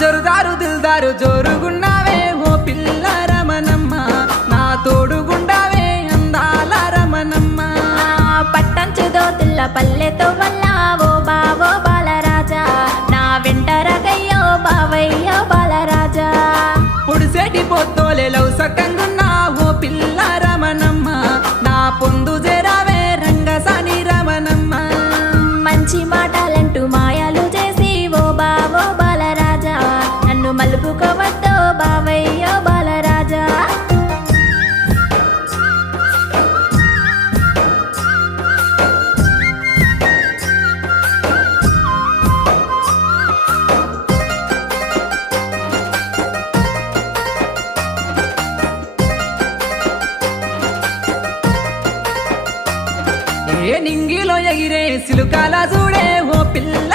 జోరుదారు దిల్దారు జోరుగున్నావే ఓ పిల్ల రమణమ్మ నా తోడుగుండావే అందాల రమణమ్మ పట్టంచు దోతుల్ల పల్లెతో వల్ల ఓ బావో బాలరాజా నా వెంటరగయ్యో బావయ్యో బాలరాజా పుడిసేటి పొద్దోలే లవ్ సక్కంగున్నా ఓ పిల్ల రమణమ్మ నా పొందు జరావే రంగసాని రమణమ్మ మంచి మాటలంటూ మాయాలు చేసి ఓ బావో బాలరాజా నన్ను మలుపుకోవద్దో బావయ్యో బాలరాజా ఏ నింగిలో ఎగిరే సిలుకాల చూడే ఓ పిల్ల